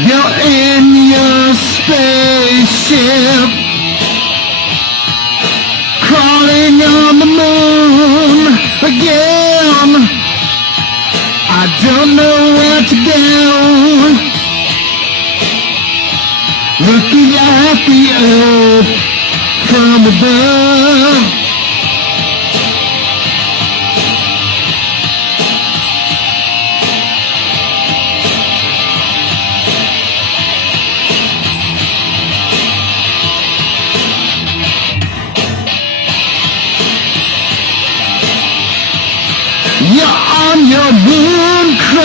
You're in your spaceship, crawling on the moon again. I don't know where to go, looking at the earth from above. You're on your Mooncrawler,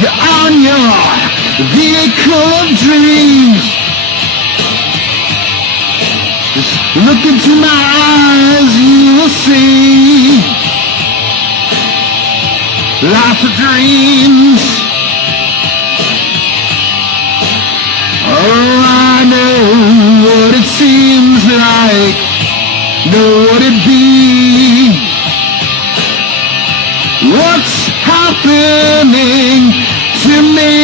you're on your vehicle of dreams. Just look into my eyes, you will see lots of dreams. Oh, I know what it seems like, know what it be. What's happening to me?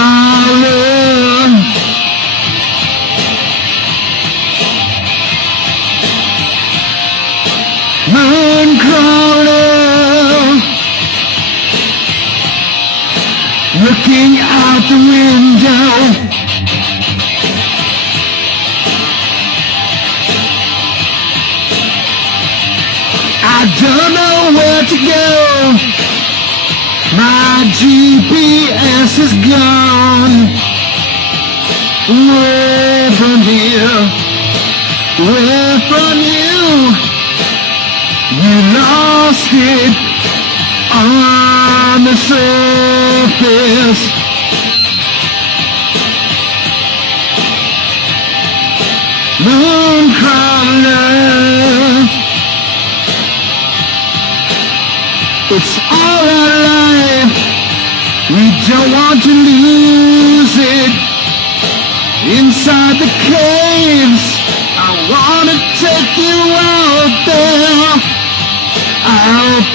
Mooncrawler, Mooncrawler, looking out the window. I don't know where to go. My GPS is gone. Away from here, away from you. You lost it on the surface. Mooncrawler, it's all our life. We don't want to lose it. Inside the caves, I wanna take you out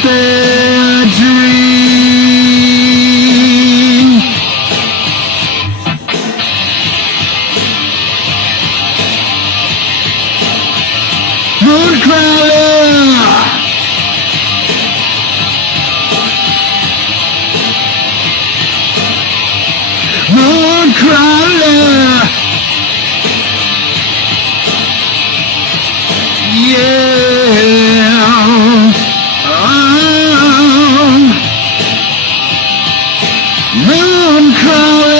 there, dream. Mooncrawler, Mooncrawler, yeah. Mooncrawler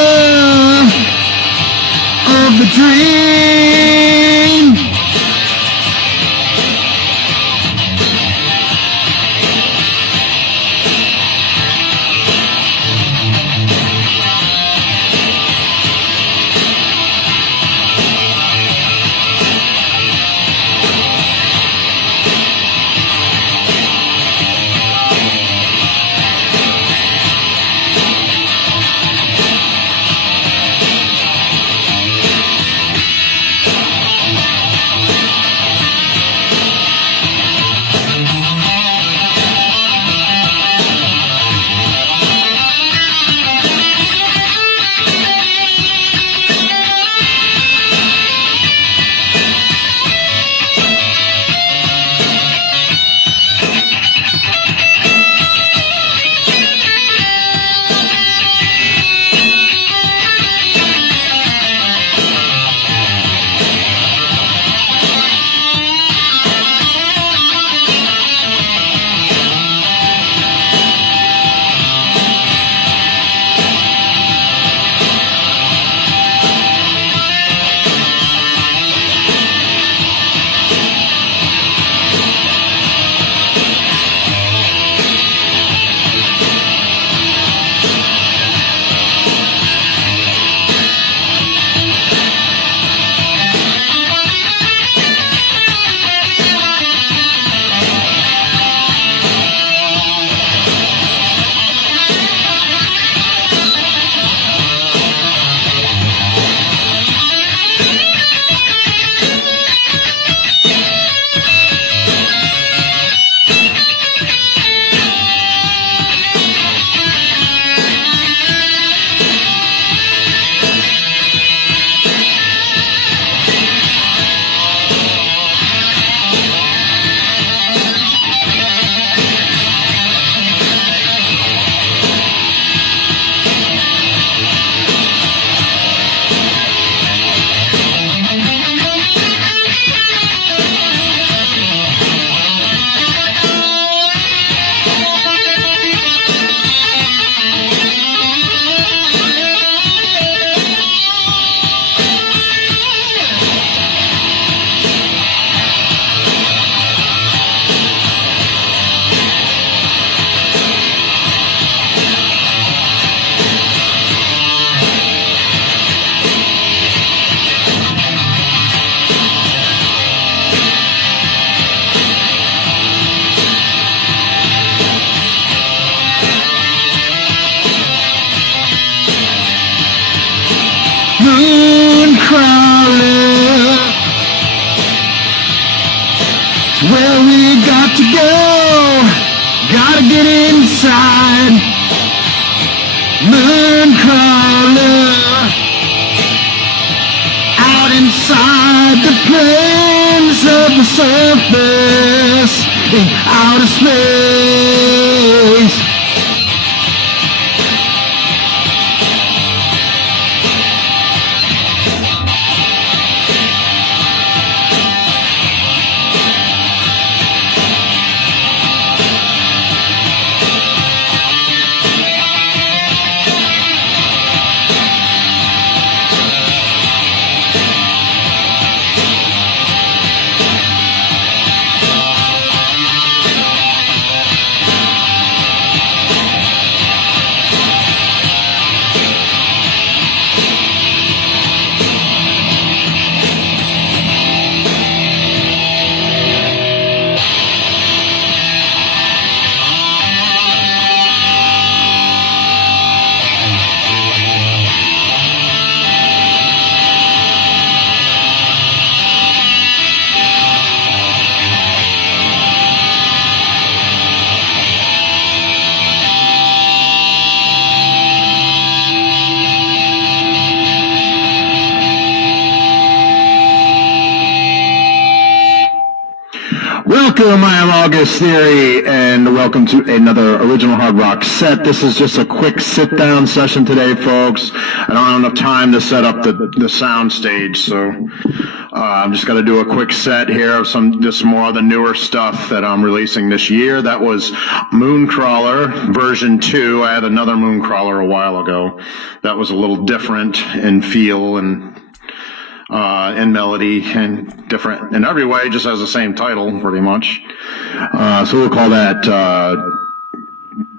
of the dream. where we got to go. Gotta get inside. Mooncrawler. Out inside the plains of the surface. In outer space. Welcome, I am August Theory, and welcome to another original hard rock set. This is just a quick sit-down session today, folks. I don't have enough time to set up the sound stage, so I'm just going to do a quick set here of just more of the newer stuff that I'm releasing this year. That was Mooncrawler version 2. I had another Mooncrawler a while ago. That was a little different in feel and melody and different in every way, just has the same title pretty much. So we'll call that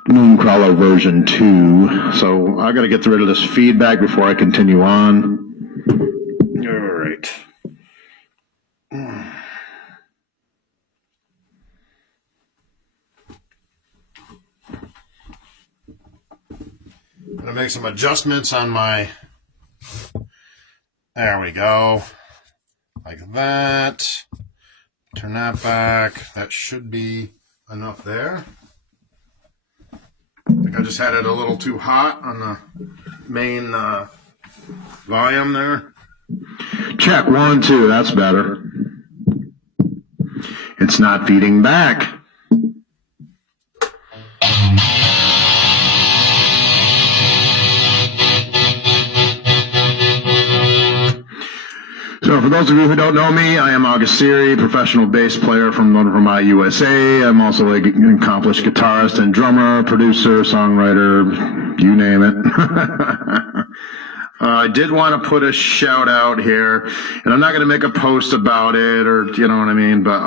Mooncrawler version 2. So I got to get rid of this feedback before I continue on. All right. I'm going to make some adjustments on my... There we go. Like that. Turn that back. That should be enough there. I think I just had it a little too hot on the main volume there. Check 1, 2. That's better. It's not feeding back. So for those of you who don't know me, I am August Theory, professional bass player from Vermont, USA. I'm also an accomplished guitarist and drummer, producer, songwriter, you name it. I did want to put a shout out here, and I'm not going to make a post about it, or you know what I mean, but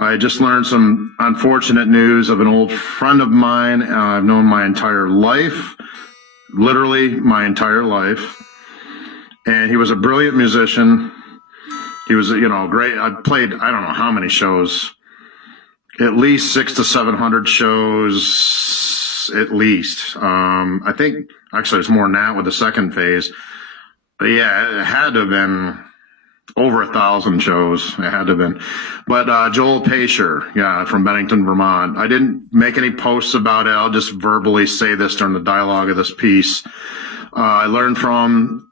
I just learned some unfortunate news of an old friend of mine I've known my entire life, literally my entire life. And he was a brilliant musician. He was, great. I played, I don't know how many shows, at least 600 to 700 shows, at least. I think, actually, it's more than that with the second phase. But yeah, it had to have been over 1,000 shows. It had to have been. But Joel Pacer, from Bennington, Vermont. I didn't make any posts about it. I'll just verbally say this during the dialogue of this piece. I learned from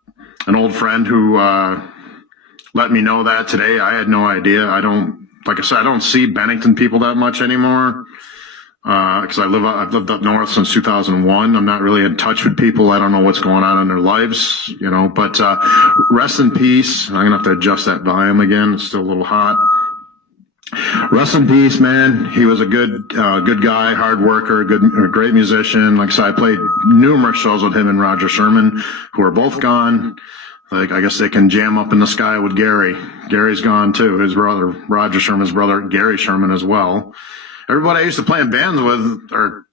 an old friend who let me know that today. I had no idea. Like I said, I don't see Bennington people that much anymore because I've lived up north since 2001. I'm not really in touch with people. I don't know what's going on in their lives, but rest in peace. I'm going to have to adjust that volume again. It's still a little hot. Rest in peace, man. He was a good guy, hard worker, great musician. Like I said, I played numerous shows with him and Roger Sherman, who are both gone. Like, I guess they can jam up in the sky with Gary. Gary's gone too. His brother, Roger Sherman's brother, Gary Sherman as well. Everybody I used to play in bands with are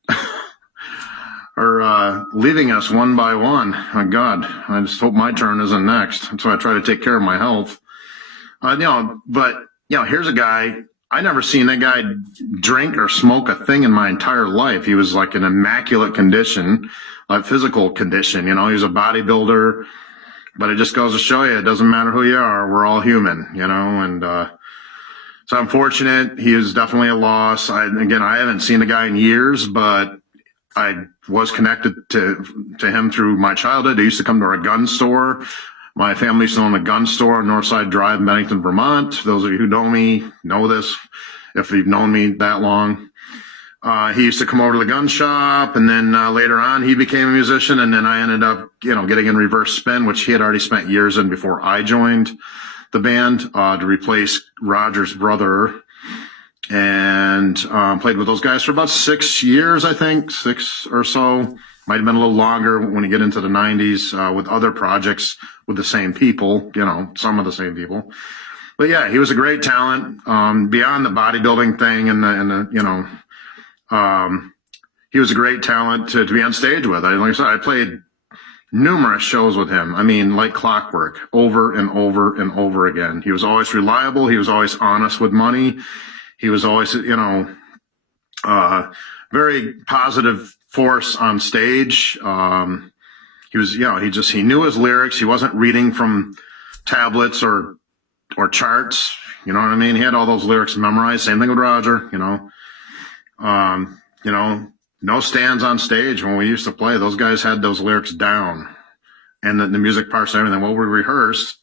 leaving us one by one. My God, I just hope my turn isn't next. That's why I try to take care of my health. Here's a guy. I never seen that guy drink or smoke a thing in my entire life. He was like in immaculate condition, like physical condition. He was a bodybuilder. But it just goes to show you, it doesn't matter who you are. We're all human, and So I'm fortunate. He is definitely a loss. Again, I haven't seen the guy in years, but I was connected to him through my childhood. He used to come to our gun store. My family used to own a gun store on Northside Drive, Bennington, Vermont. Those of you who know me know this, if you've known me that long. He used to come over to the gun shop, and then later on he became a musician, and then I ended up, getting in Reverse Spin, which he had already spent years in before I joined the band, to replace Roger's brother, and played with those guys for about 6 years, I think, 6 or so. Might have been a little longer when you get into the 90s, with other projects with the same people, some of the same people. But yeah, he was a great talent, beyond the bodybuilding thing and he was a great talent to be on stage with. Like I said, I played numerous shows with him. I mean, like clockwork, over and over and over again. He was always reliable. He was always honest with money. He was always, very positive force on stage. He was, he knew his lyrics. He wasn't reading from tablets or charts. You know what I mean? He had all those lyrics memorized. Same thing with Roger, no stands on stage when we used to play. Those guys had those lyrics down, and the music parts and everything. Well, we rehearsed.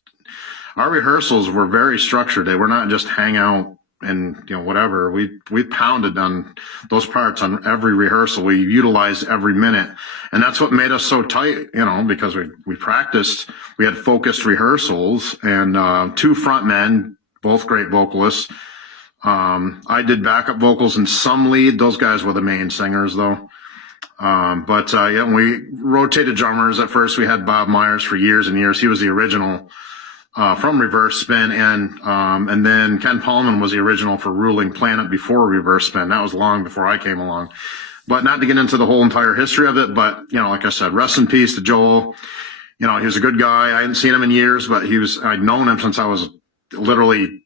Our rehearsals were very structured. They were not just hang out and whatever. We pounded on those parts on every rehearsal. We utilized every minute, and that's what made us so tight. Because we practiced. We had focused rehearsals, and 2 front men, both great vocalists. I did backup vocals and some lead. Those guys were the main singers, though. When we rotated drummers, at first we had Bob Myers for years and years. He was the original from Reverse Spin, and then Ken Paulman was the original for Ruling Planet before Reverse Spin. That was long before I came along. But not to get into the whole entire history of it, but like I said, rest in peace to Joel. He was a good guy. I hadn't seen him in years, but I'd known him since I was literally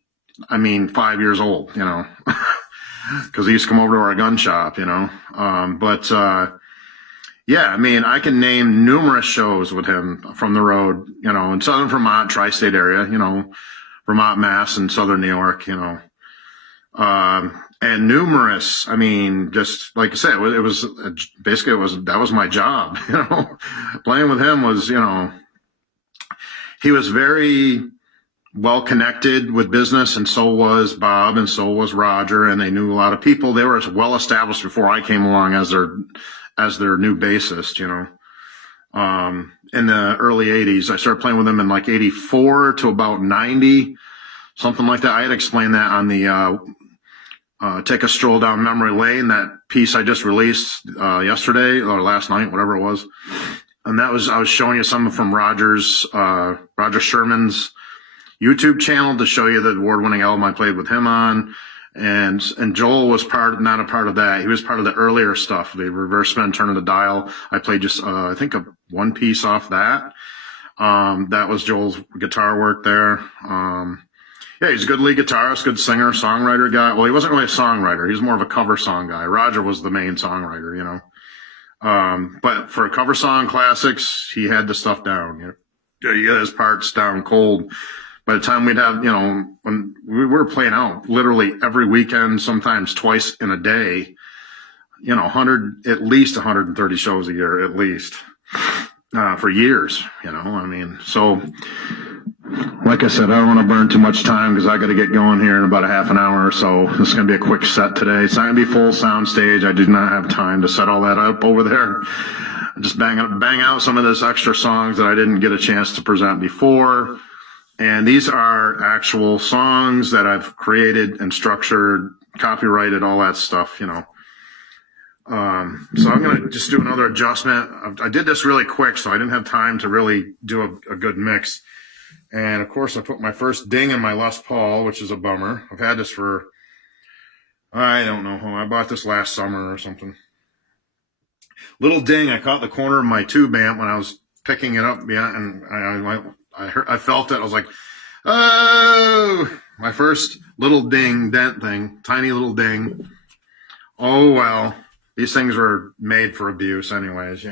5 years old, because he used to come over to our gun shop, I can name numerous shows with him from the road, in Southern Vermont, tri-state area, Vermont, Mass, and Southern New York, and numerous, just like I said, it was that was my job, playing with him was, he was very well connected with business, and so was Bob, and so was Roger, and they knew a lot of people. They were well established before I came along as their new bassist, in the early 80s. I started playing with them in like 84 to about 90, something like that. I had explained that on the Take a Stroll Down Memory Lane, that piece I just released yesterday or last night, whatever it was. And I was showing you some from Roger Sherman's YouTube channel to show you the award-winning album I played with him on, and Joel was not a part of that. He was part of the earlier stuff, the Reverse Spin, Turn of the Dial. I played just I think one piece off that. That was Joel's guitar work there. He's a good lead guitarist, good singer, songwriter guy. Well, he wasn't really a songwriter. He was more of a cover song guy. Roger was the main songwriter, but for cover song classics, he had the stuff down. He had his parts down cold. By the time we'd have, when we were playing out literally every weekend, sometimes twice in a day, at least 130 shows a year, at least, for years, so like I said, I don't want to burn too much time because I got to get going here in about a half an hour or so. This is going to be a quick set today. It's not going to be full sound stage. I did not have time to set all that up over there. Just bang out some of those extra songs that I didn't get a chance to present before. And these are actual songs that I've created and structured, copyrighted, all that stuff, So I'm going to just do another adjustment. I did this really quick, so I didn't have time to really do a good mix. And of course, I put my first ding in my Les Paul, which is a bummer. I've had this for, I don't know, I bought this last summer or something. Little ding, I caught the corner of my tube amp when I was picking it up, and I felt it. I was like, oh, my first little dent thing, tiny little ding. Oh, well, these things were made for abuse anyways,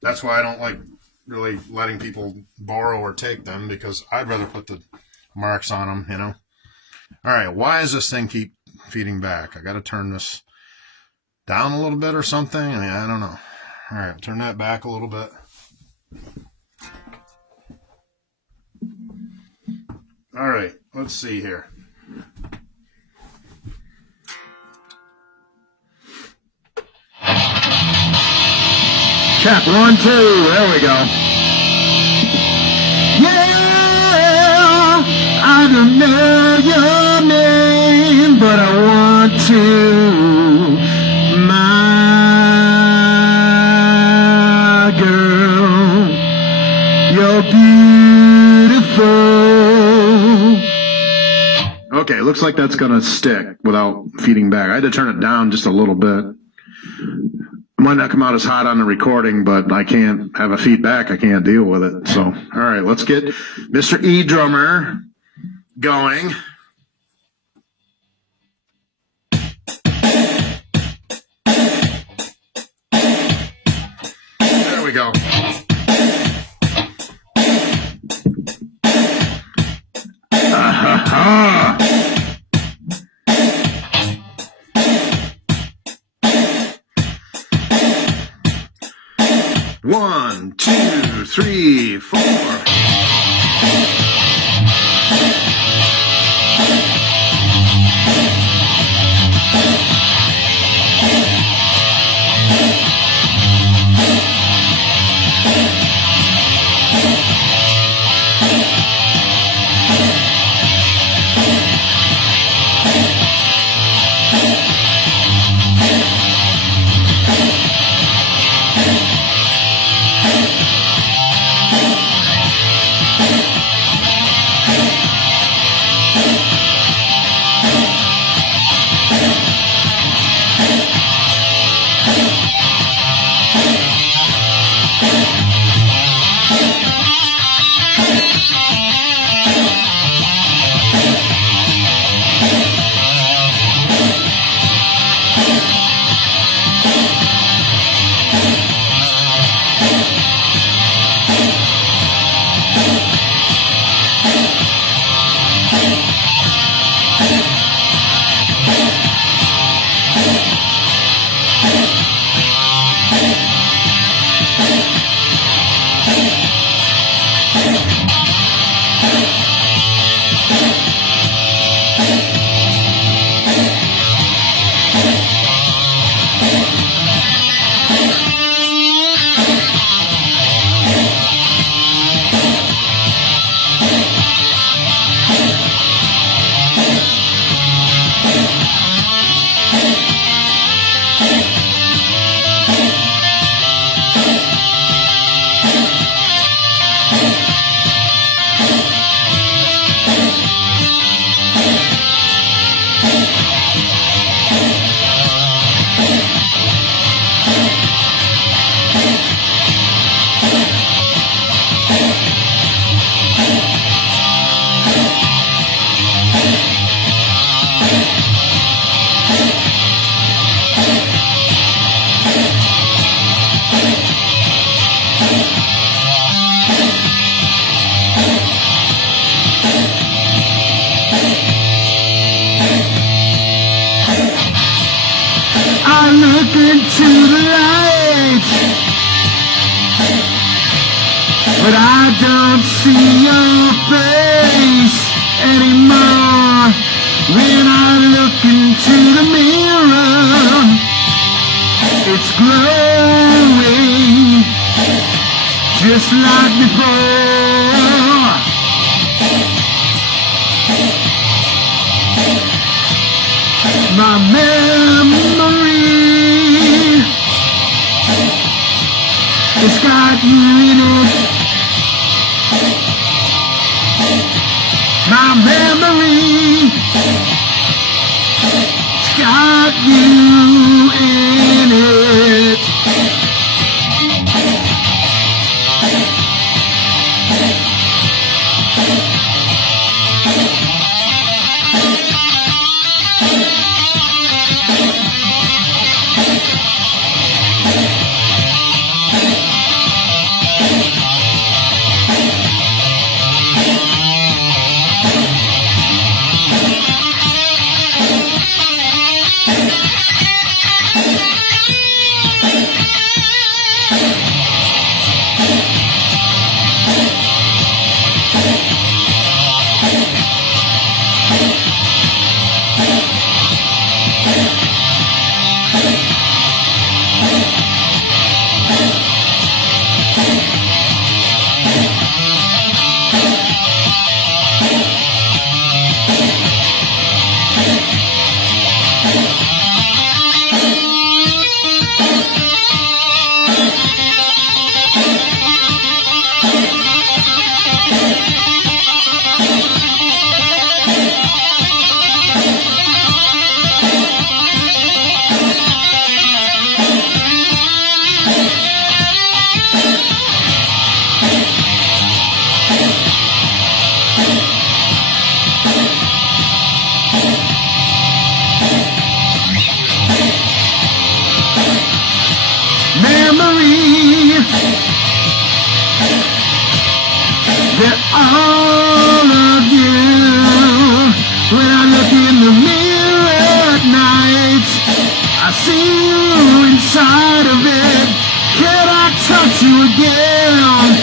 That's why I don't like really letting people borrow or take them, because I'd rather put the marks on them, All right, why does this thing keep feeding back? I got to turn this down a little bit or something. I don't know. All right, turn that back a little bit. All right, let's see here. Check, 1, 2, there we go. Yeah, I don't know your name, but I want to. My girl, you're beautiful. Okay, looks like that's gonna stick without feeding back. I had to turn it down just a little bit. It might not come out as hot on the recording, but I can't have a feedback. I can't deal with it. So, all right, let's get Mr. E Drummer going. There we go. Ah-ha-ha. 1, 2, 3, 4. Look into the light, but I don't see your face anymore. When I look into the mirror, it's glowing just like before. My memory, it's got you in it. My memory, it's got you in it. memory that all of you, when I look in the mirror at night, I see you inside of it. Can I touch you again?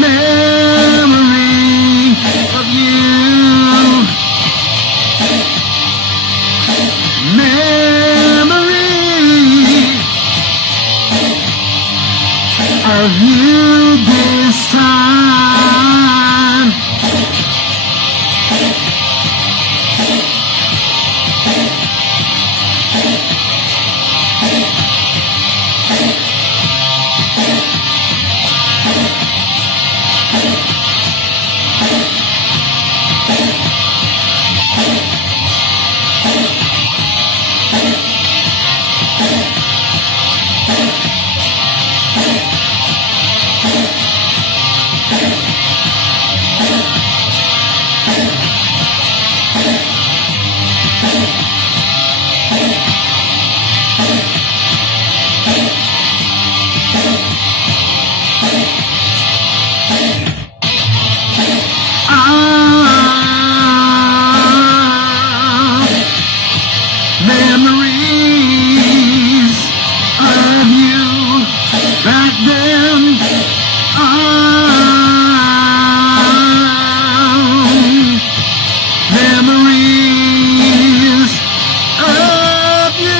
Memory of you. Memory of you this time. Memories of you back then. Memories of you.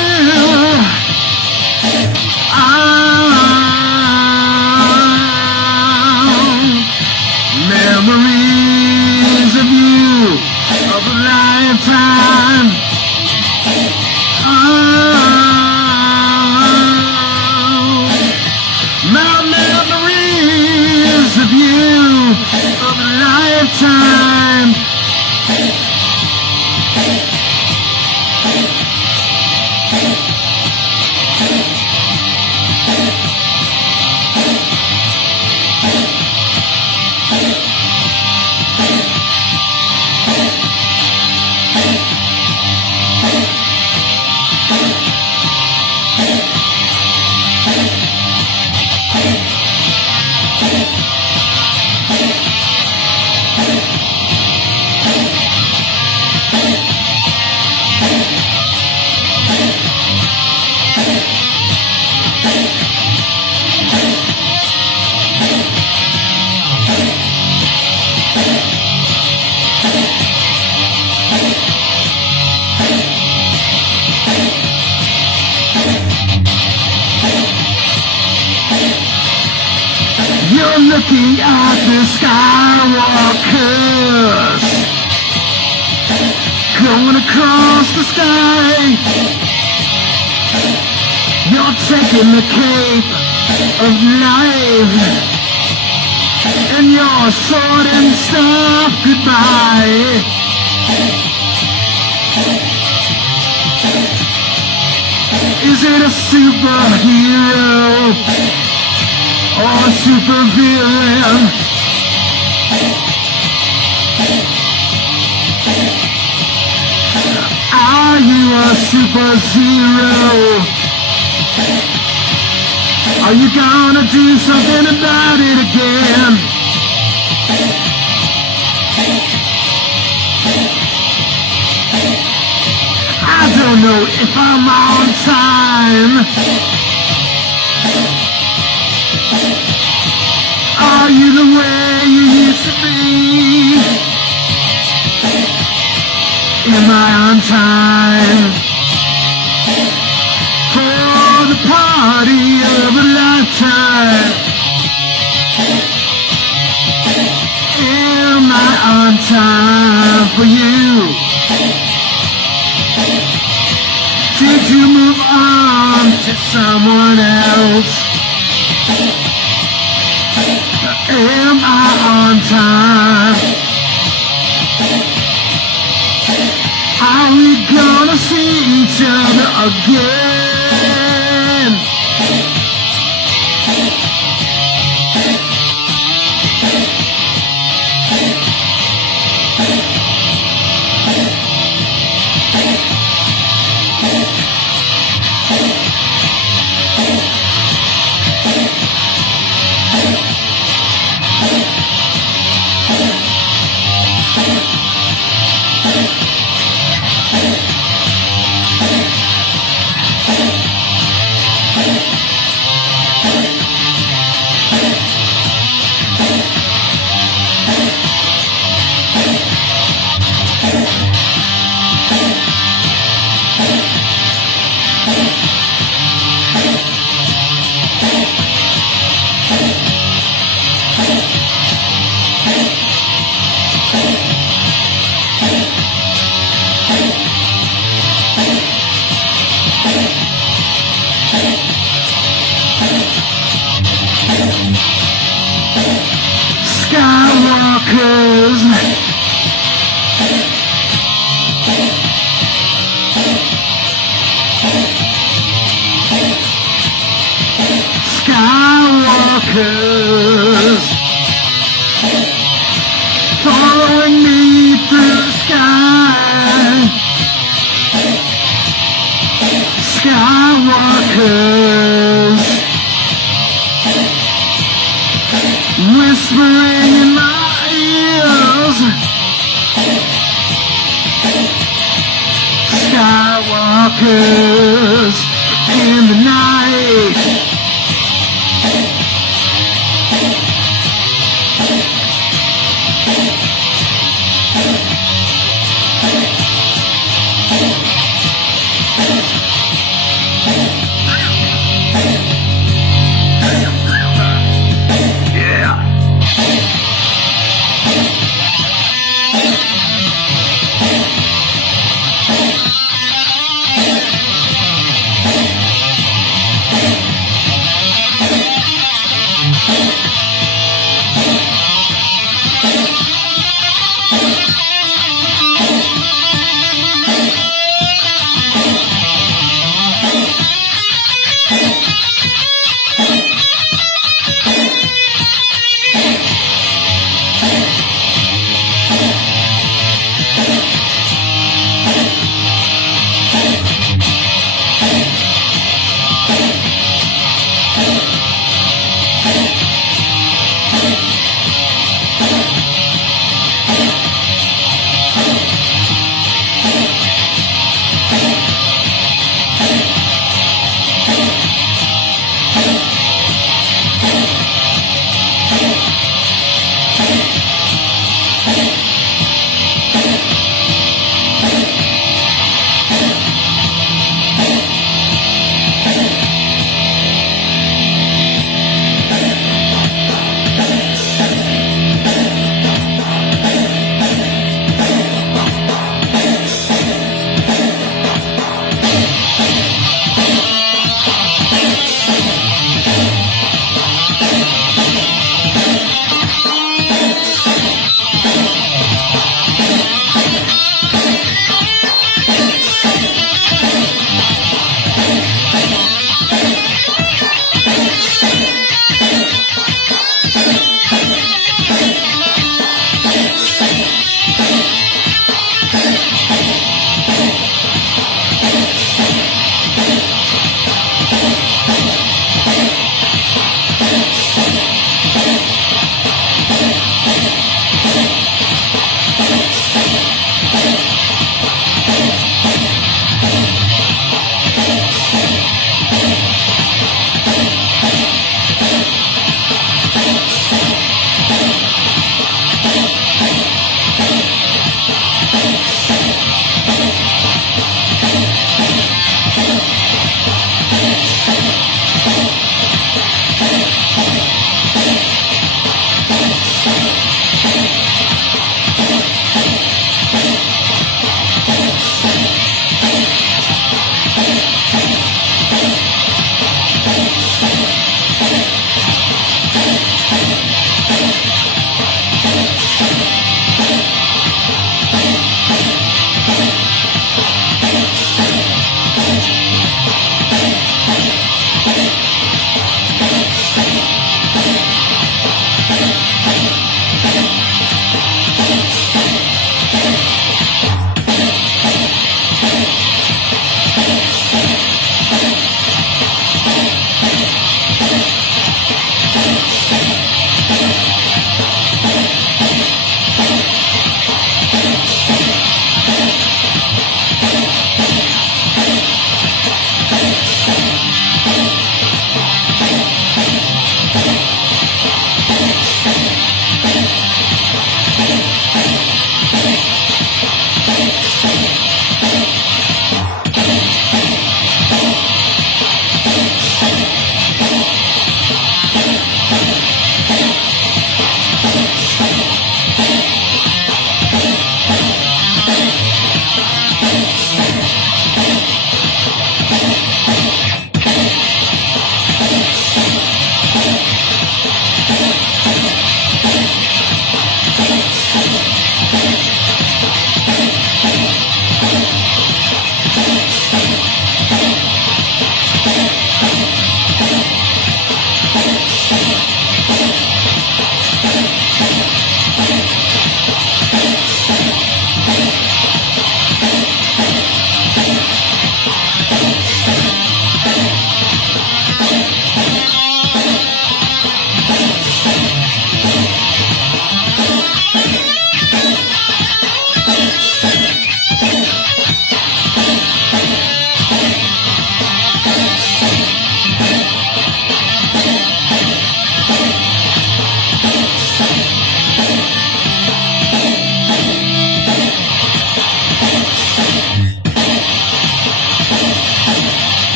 Memories of you of a lifetime. My memories of you of a lifetime. You're looking at the Skywalkers going across the sky. You're taking the cape of life and your sword and staff goodbye. Is it a superhero or a supervillain? Are you a super zero? Are you gonna do something about it again? I don't know if I'm on time. Are you the way you used to be? Am I on time for the party of a lifetime? Am I on time for you? Did you move on to someone else? Am I on time? Are we gonna see each other again? Skywalkers. Skywalkers. Following me through the sky. Skywalkers. Whispering in my ears. Skywalkers in the night.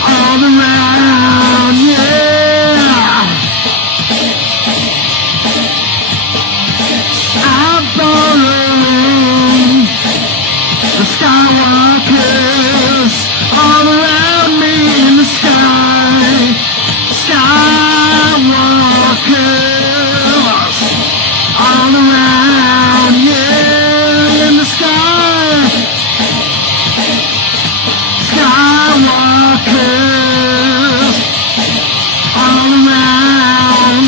all around, yeah. I borrowed the Skywalkers all around me in the sky. Skywalkers all around, yeah, in the sky. Skywalkers all around.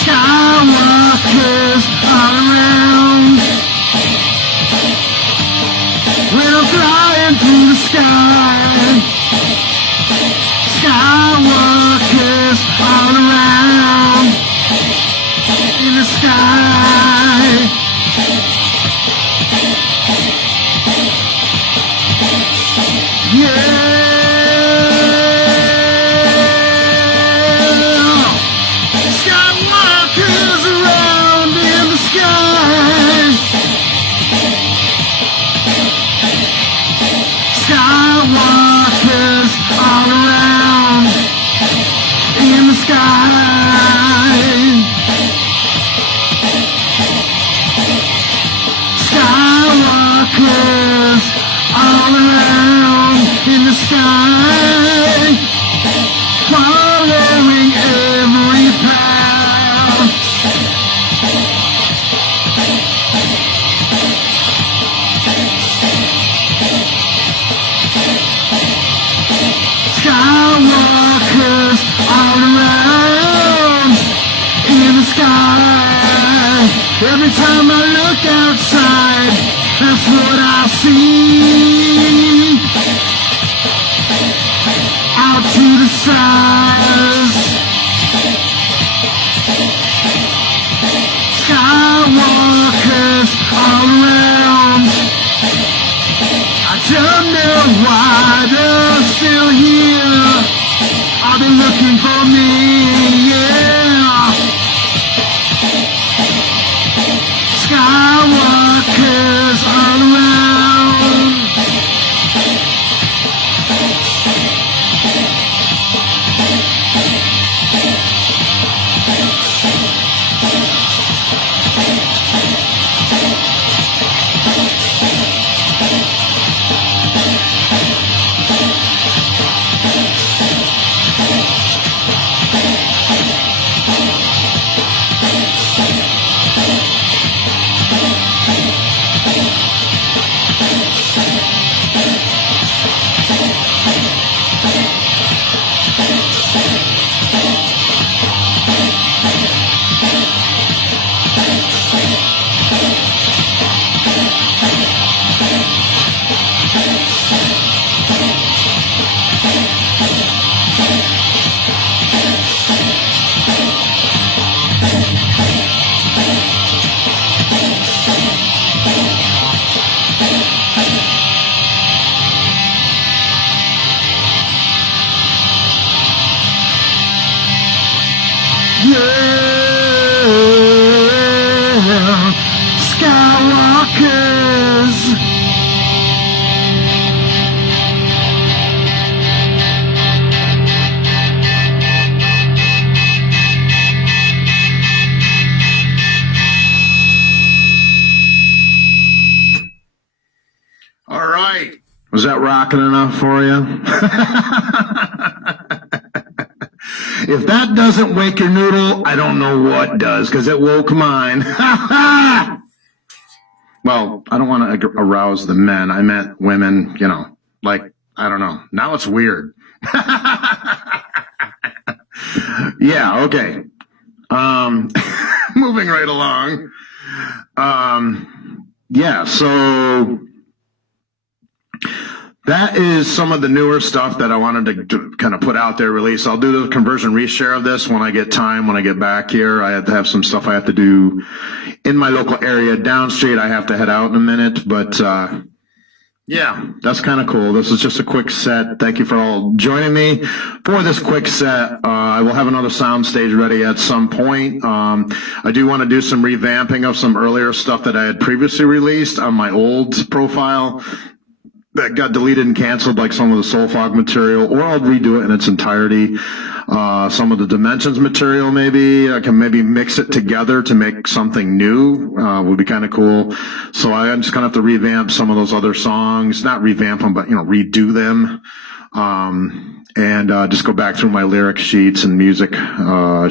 Skywalkers all around. When I'm flying through the sky. Skywalkers all around in the sky. Yeah. Skywalkers around in the sky. Skywalkers all around in the sky. Skywalkers all around in the sky, following every path. Skywalkers all around in the sky. Every time I look outside, that's what I see. Out to the stars. Skywalkers all around. I don't know why they're still here. Are they looking for me? Yeah. Skywalkers all around. Yeah, Skywalkers. All right. Was that rocking enough for you? If that doesn't wake your noodle, I don't know what does, because it woke mine. Well, I don't want to arouse the men. I meant women, you know, like, I don't know. Now it's weird. Yeah, okay. Moving right along. Yeah, so that is some of the newer stuff that I wanted to kind of put out there, release. I'll do the conversion reshare of this when I get time, when I get back here. I have to have some stuff I have to do in my local area. Downstate, I have to head out in a minute, but Yeah, that's kind of cool. This is just a quick set. Thank you for all joining me for this quick set. I will have another sound stage ready at some point. I do want to do some revamping of some earlier stuff that I had previously released on my old profile that got deleted and canceled, like some of the Soul Fog material, or I'll redo it in its entirety. Some of the Dimensions material, maybe I can maybe mix it together to make something new. Would be kind of cool. So I'm just gonna have to revamp some of those other songs, not revamp them, but redo them. And just go back through my lyric sheets and music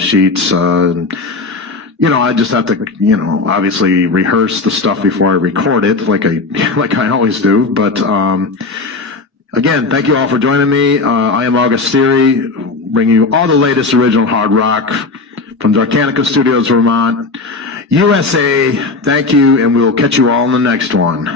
sheets. And, I just have to, obviously rehearse the stuff before I record it, like I always do. But again, thank you all for joining me. I am August Theory, bringing you all the latest original hard rock from Darkanica Studios, Vermont, USA. Thank you, and we'll catch you all in the next one.